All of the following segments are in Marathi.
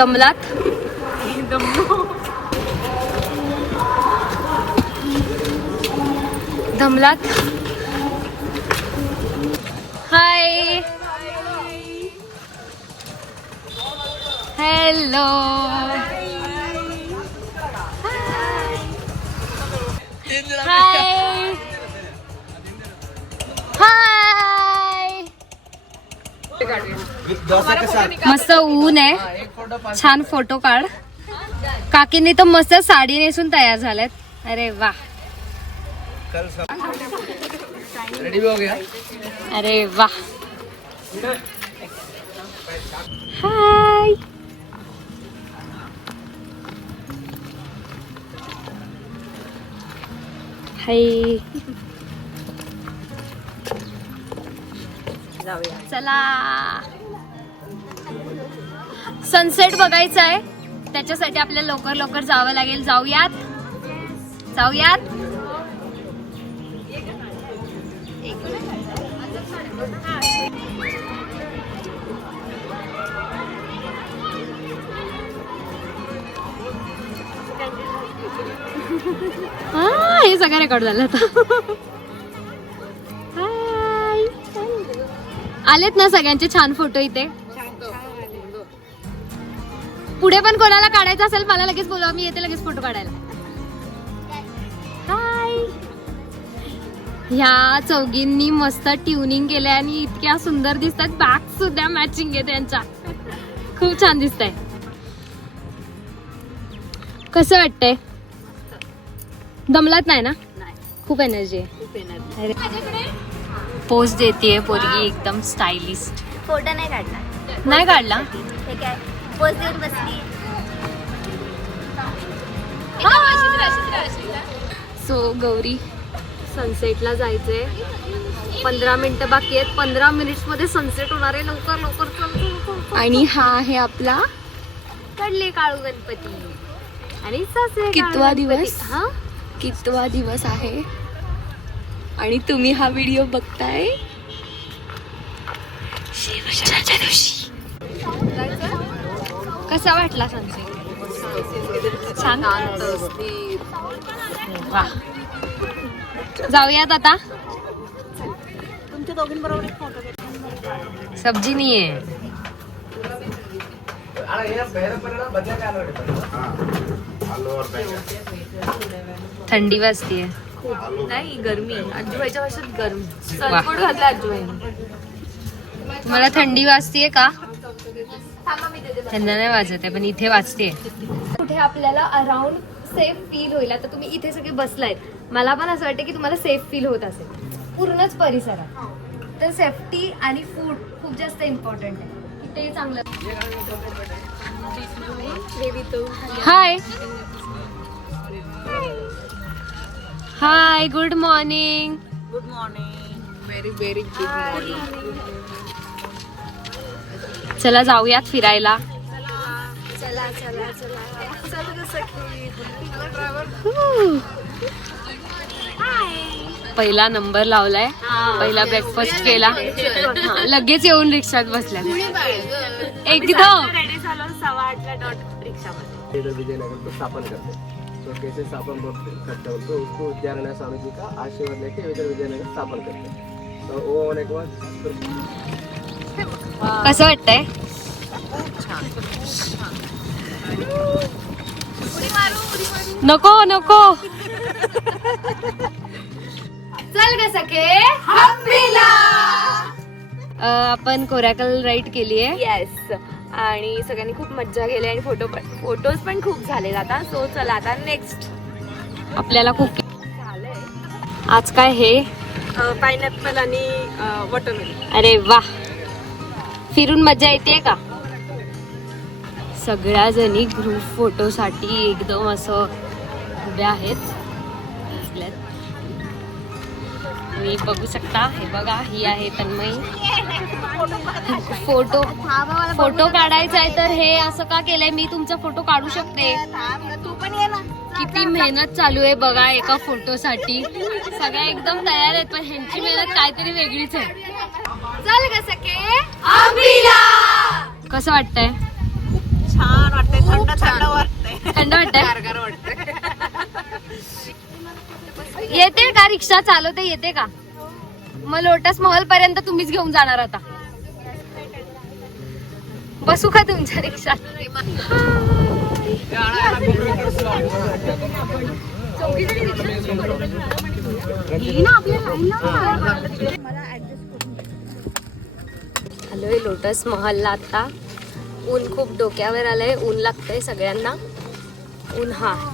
दमलात? दमलात? हाय, हॅलो, हाय, हाय. मस्त ऊन आहे, छान फोटो काढ. काकींनी तर मस्त साडी नेसून तयार झाल्यात. अरे वा, रेडी हो गया. अरे वा. हाय, हाय. चला, सनसेट बघायचा आहे, त्याच्यासाठी आपल्याला लवकर लवकर जावं लागेल. जाऊयात, जाऊयात. हा, हे सगळं रेकॉर्ड झालं आता. हाय, आलेत ना सगळ्यांचे छान फोटो इथे. पुढे पण कोणाला काढायचं असेल मला लगेच बोलवा, मी येते लगेच फोटो काढायला. हाय. ह्या चौघींनी मस्त ट्युनिंग केलंय आणि इतक्या सुंदर दिसतात. बॅग सुद्धा मॅचिंग आहे त्यांच्या, खूप छान दिसतंय. कसं वाटतंय? दमलात नाही ना? खूप एनर्जी आहे. पोस्ट देतीये पोरगी एकदम स्टायलिस्ट. फोटो नाही काढला. नाही काढला? हे काय पोज देऊन बसली. सो गौरी, सनसेटला जायचंय. 15 मिनिटं बाकी आहेत. 15 मिनिट्स मध्ये सनसेट होणार आहे. लवकर लवकर. आणि हा आहे आपला कडले काळू गणपती आणि सासरे कितवा दिवस? हा, कितवा दिवस आहे आणि तुम्ही हा व्हिडिओ बघताय शेवटच्या दिवशी. कसा वाटला सनसेट? छान. वा, जाऊयात आता. तुमच्या दोघींबरोबर एक फोटो घेतला. सब्जी नाही आहे. थंडी वाजतीये. नाही, गरमी. आजूबाईच्या वर्षात गरमी. सनकोट घातला आजूबाईने. तुम्हाला थंडी वाजतीये का? त्यांना नाही वाजत आहे, पण इथे वाजते. कुठे आपल्याला अराउंड सेफ फील होईल. आता तुम्ही इथे सगळे बसलायत, मला पण असं वाटतं की तुम्हाला सेफ फील होत असेल पूर्णच परिसरात. तर सेफ्टी आणि फूड खूप जास्त इम्पॉर्टंट आहे. इथे चांगलं. Hi, hi, good morning. Good morning. Very very good morning. चला जाऊयात फिरायला. चला चला चला. पहिला नंबर लावलाय, पहिला ब्रेकफास्ट केला, लगेच येऊन रिक्षात बसल्या एकदम. विजयनगर को स्थापन करते. तो कैसे स्थापन करते हैं तो उसको विद्यारायण स्वामी जी का आशीर्वाद लेके इधर विजयनगर स्थापन करते हैं. तो वो होने के बाद कसं वाटतंय? नको नको. चल ग सखे. आपण कोरॅकल राईड केली आहे. येस, आणि सगळ्यांनी खूप मज्जा केली आणि फोटोज पण खूप झाले आता. सो चला आता नेक्स्ट. आपल्याला खूप आज काय हे पायनॅपल आणि वॉटरमेलन. अरे वा, फिरून मजा येते का? सगळ्या जणी ग्रुप फोटोसाठी एकदम असं उभ्या आहेत. तुम्ही बघू शकता. हे बघा, ही आहे तन्मयी. फोटो काढायचा आहे तर हे असं का केलंय? मी तुमचा फोटो काढू शकते. तू पण ये ना. किती मेहनत चालू आहे बघा एका फोटोसाठी. सगळ्या एकदम तयार आहेत, पण ह्यांची मेहनत काहीतरी वेगळीच आहे. चल ग सखे. कसं वाटतंय? छान थंड वाटतंय. येते का रिक्षा चालवते येते का? मग लोटस महल पर्यंत तुम्हीच घेऊन जाणार आता. बसू का तुमच्या रिक्षात? आलोय लोटस महलला आता. ऊन खूप डोक्यावर आलंय. ऊन लागतंय सगळ्यांना.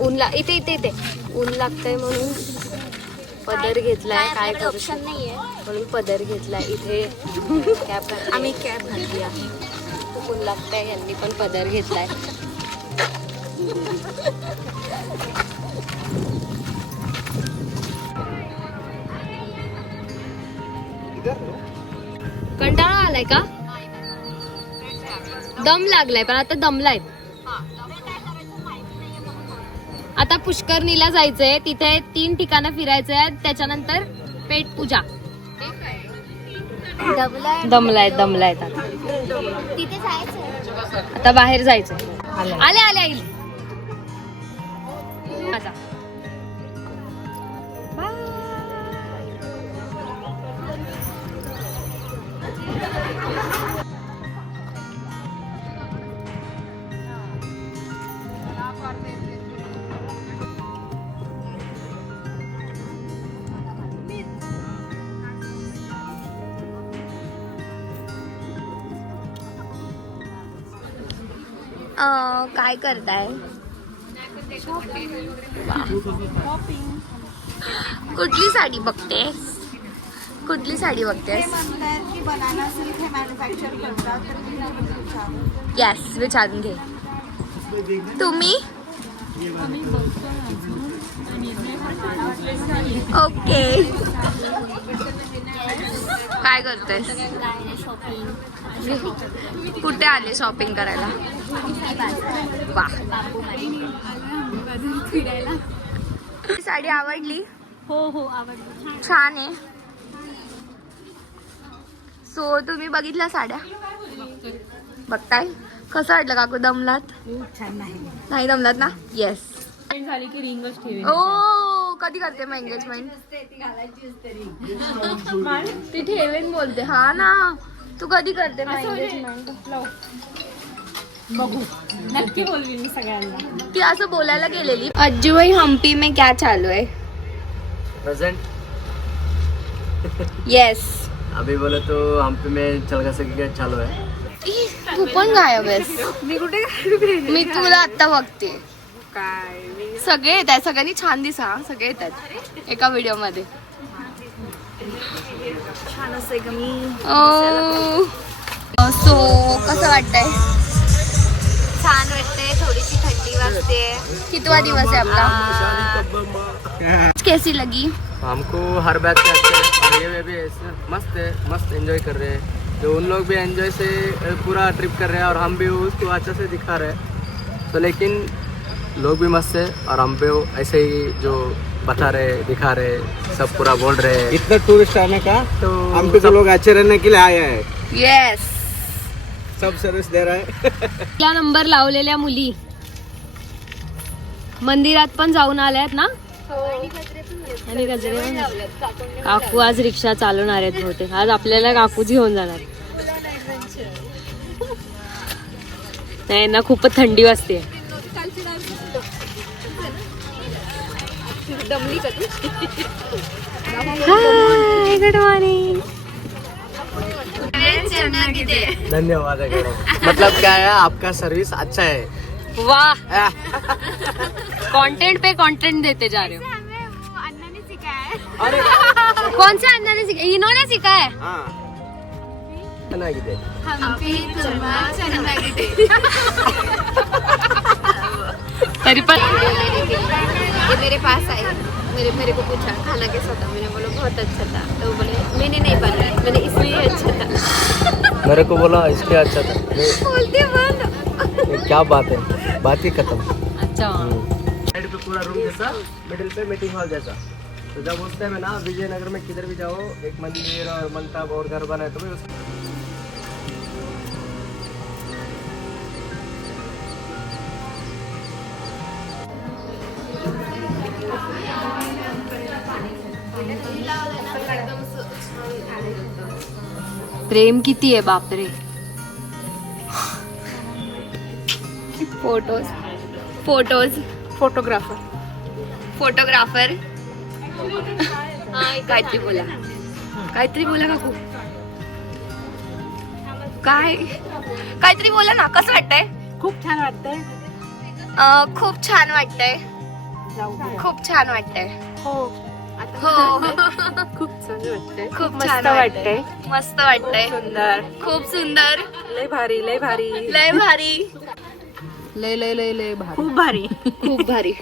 ऊन इथे इथे इथे ऊन लागतंय म्हणून पदर घेतलाय. काय करू ऑप्शन नाहीये. म्हणून पदर घेतलाय. इथे कॅब आम्ही कॅब घातली आहे. खूप ऊन लागतंय. यांनी पण पदर घेतलाय. कंटाळा आलाय का? दम लागलाय पण आता दमलाय. आता पुष्करणीला जायचंय. तिथे 3 ठिकाणं फिरायचंय. त्याच्यानंतर पेट पूजा. दमलाय आता. तिथे जायचं. आता बाहेर जायचंय. आले आई. आता काय करताय? कुठली साडी बघतेस? कुठली साडी बघतेस? म्हणतात की बनाना सिल्क हे मॅन्युफॅक्चर करतात तर तुम्ही विचारू. यस विचारून घे. तुम्ही ओके. काय करतेस? कुठे आले शॉपिंग करायला? वा. साडी आवडली? हो आवडली. छान आहे. सो तुम्ही बघितल्या साड्या? बघताय कसं वाटलं काकू? दमलात? छान नाही दमलात ना? येस. झाली की रिंगच ठेवी. ओ कधी करते मग एंगेजमेंट? ती ठेवेन बोलते. हा ना. तू कधी करते मग एंगेजमेंट? बघू. नक्की बोलवी मी सगळ्यांना. ती असं बोलायला गेलेली. अज्जू भाई हम्पी में क्या चालू है? Present yes. अभी बोले तो हम्पी में चलगा सके चालू है. तू पण गायब आहेस. मी कुठे मी तुला आता बघते. सगळे येत आहेत. सगळ्यांनी छान दिसा. सगळे येत आहेत एका व्हिडिओ मध्ये. छान असे ग मी. सो कसं वाटतंय? छान वाटते. थोडीशी थंडी वाजते. कितवा दिवस है आपका? कैसी लगी? हमको हर बैच से अच्छे और ये भी मस्त है. मस्त एंजॉय कर रहे हैं. जो उन लोग भी एंजॉय से पूरा ट्रिप कर रहे हैं और हम भी उसको अच्छे से दिखा रहे हैं. तो लेकिन लोग भी मस्त है और हम भी ऐसे ही जो बता रहे दिखा रहे सब पूरा बोल रहे हैं. इतना टूरिस्ट आने का तो हम तो लोग अच्छे रहने के लिए आए हैं. येस. सब सर्विस दे रहा है. त्या नंबर लावलेल्या मुली मंदिरात पण जाऊन आल्यात ना? आणि गजरे पण लावलेत. काकू आज रिक्षा चालवणार आहेत बहुतेक. आज आपल्याला काकूच घेऊन जाणार. नाही ना खूपच थंडी वाजते. हाय गुड मॉर्निंग. धन्यवाद. मतलब क्या है आपका सर्विस अच्छा है. वाह. कंटेंट पे कंटेंट देते जा रहे हो. कौन से अन्ना ने सिखाया? इन्होंने सिखाया है. हाँ. तरी पण ये मेरे पास आए. मेरे को पूछा खाना कैसा था. मैंने बोला बहुत अच्छा था. तो वो बोले मैंने नहीं बनाया. मैंने इसलिए अच्छा था. मेरे को बोला इसके अच्छा था. बोलते बंद. ये क्या बात है. बात ही खत्म. अच्छा. साइड पे पूरा रूम जैसा मिडिल पे मीटिंग हॉल जैसा. तो जब उस टाइम है ना विजयनगर में किधर भी जाओ एक मंदिर और मंडप और घर बना है तो भी प्रेम किती आहे बापरे. Photos photos photographer. काहीतरी बोला काकू. काहीतरी बोला ना. कसं वाटतंय? खूप छान वाटतंय. खूप छान वाटतंय. खूप छान वाटतंय. हो हो खूप छान वाटतंय. खूप मस्त छान वाटतंय. मस्त वाटतंय. सुंदर. खूप सुंदर. लय भारी लय भारी लय भारी. लय लय लय लय भारी. खूप भारी. खूप भारी.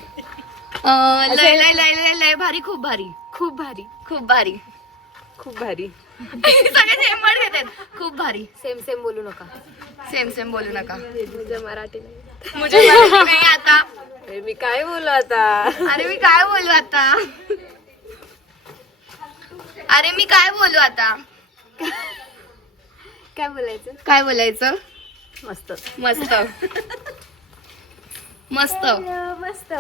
लय लय लय लय लय भारी. खूप भारी. खूप भारी. खूप भारी. खूप भारी. सगळे सेम वर्ड घेतात. खूप भारी. सेम बोलू नका. सेम बोलू नका. मुझे मराठी नाही आता. मी काय बोलू आता. अरे मी काय बोलू आता. काय बोलायचं. काय बोलायचं. मस्त मस्त मस्त मस्त.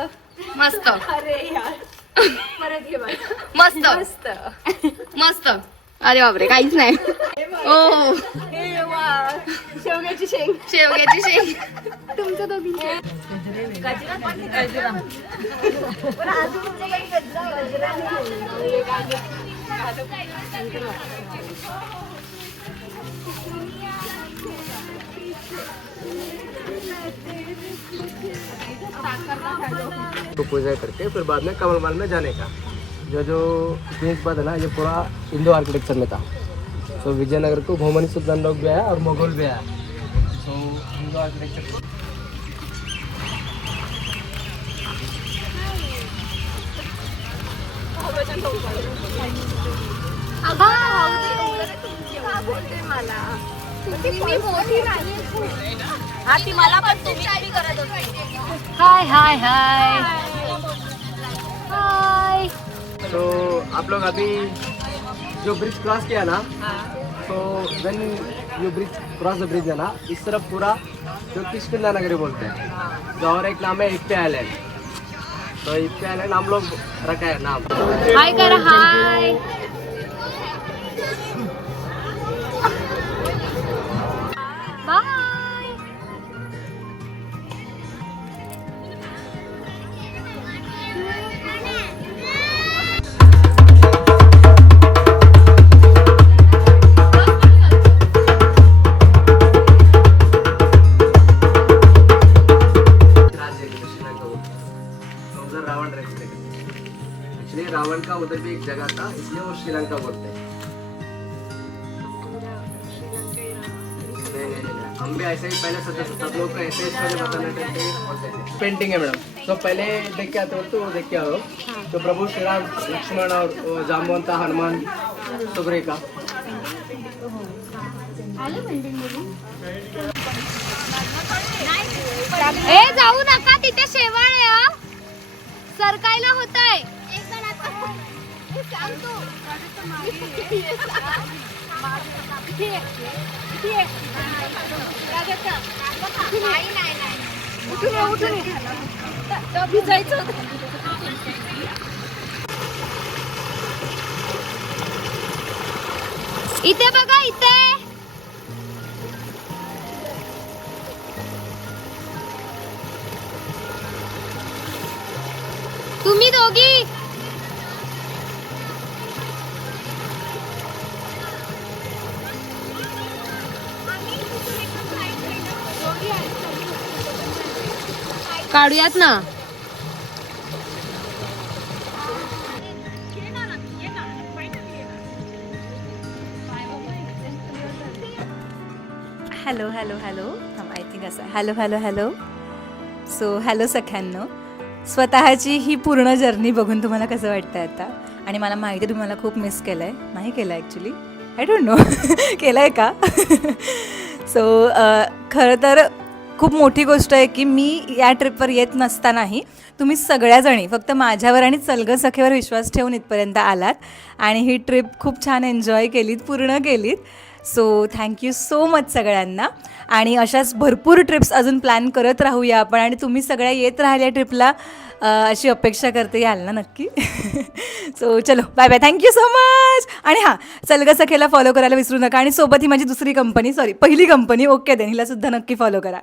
मस्त अरे यार परत घे मला. मस्त मस्त. मस्त. अरे बापरे काहीच नाही. ओ हे वा शेवग्याची शेंग. शेवग्याची शेंग. तुमच्या दोघींची. तो पूजा करके फिर बाद में कमल महल में जाने का. जो बीच बाद है ना, ये पूरा हिंदू आर्किटेक्चर में था. तो विजयनगर को भोमनी सुल्तान लोग भी आया और मुगल भी आया. तो हिंदू आर्किटेक्चर. हाय हाय हाय हाय. तो आप लोग अभी जो ब्रिज क्रॉस किया ना, तो when you bridge cross the bridge है ना, इस तरफ पूरा जो किशकिंदा नगरी बोलते हैं. तो और एक नाम है इप्पी आइलैंड. तो इप्पी आइलैंड हम लोग रखा है नाम. हाय करा. Hi bye. रावण रहते थे. एक्चुअली रावण का उधर भी एक जगह था, इसलिए वो श्रीलंका बोलते हैं. नहीं. हम भी ऐसे ही पहले सोचते थे, सब लोग को ऐसे ही स्टोरी बताने के. पेंटिंग है मैडम. तो पहले देख के आते हो तो देख के आओ. तो प्रभु श्री राम, लक्ष्मण और जामवंत, हनुमान, सुग्रीव का. ए जाऊ नका तिथे शेवाळ आहे हा. सरकायला होत आहे. इथे बघा इथे. तुम्ही दोघी काढूयात ना. Hello hello hello. I think असं hello hello hello. So hello सख्यांनो. स्वतःची ही पूर्ण जर्नी बघून तुम्हाला कसं वाटतं आता. आणि मला माहिती आहे तुम्हाला खूप मिस केलं आहे. नाही केलं ॲक्च्युली. आय डोंट नो केलं आहे का. सो खरं तर खूप मोठी गोष्ट आहे की मी या ट्रिपवर येत नसतानाही तुम्ही सगळ्याजणी फक्त माझ्यावर आणि चलग सखेवर विश्वास ठेवून इथपर्यंत आलात आणि ही ट्रिप खूप छान एन्जॉय केलीत, पूर्ण केलीत. सो थँक्यू सो मच सगळ्यांना. आणि अशाच भरपूर ट्रिप्स अजून प्लॅन करत राहूया आपण. आणि तुम्ही सगळ्या येत राहिल्या ट्रिपला अशी अपेक्षा करते, याल ना नक्की. सो चलो bye bye, thank you so much. आणि हां, चलग सखेला फॉलो करायला विसरू नका. आणि सोबत ही माझी दुसरी कंपनी, पहिली कंपनी ओके देन, हिला सुद्धा नक्की फॉलो करा.